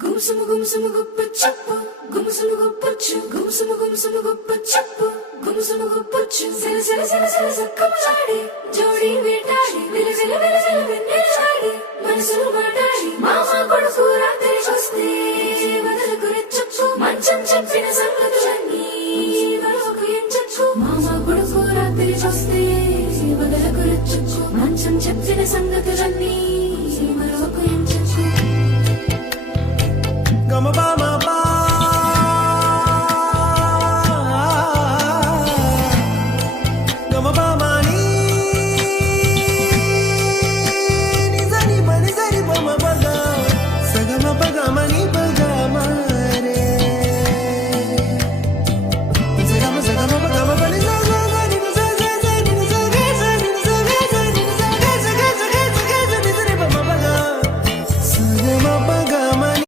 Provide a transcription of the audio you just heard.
గుమ్సుము గుమ్సుము గుప్ప చెప్పు గుమ్సుము గుప్పచ్చు గుమ్సుము గుమ్సుము గుప్ప చెప్పు గుమ్సుము గుప్పచ్చు సిల సిల సిల సిల సక్కమలాడి జోడి వేటాడి విల విల విల విల వెన్నెలాడి మనసులు మాటాడి మామ కొడుకు రాత్రికొస్తే వదలకు రెచ్చొచ్చు మంచం చెప్పిన సంగతులన్నీ మరొక ఎంచొచ్చు మామ కొడుకు రాత్రికొస్తే వదలకు రెచ్చొచ్చు మంచం చెప్పిన సంగతులన్నీ మరొక ఎంచొచ్చు Gama ba ma ba, gama ba ma ni, ni zani ba ma ba ga, sa gama ba ga ma ni.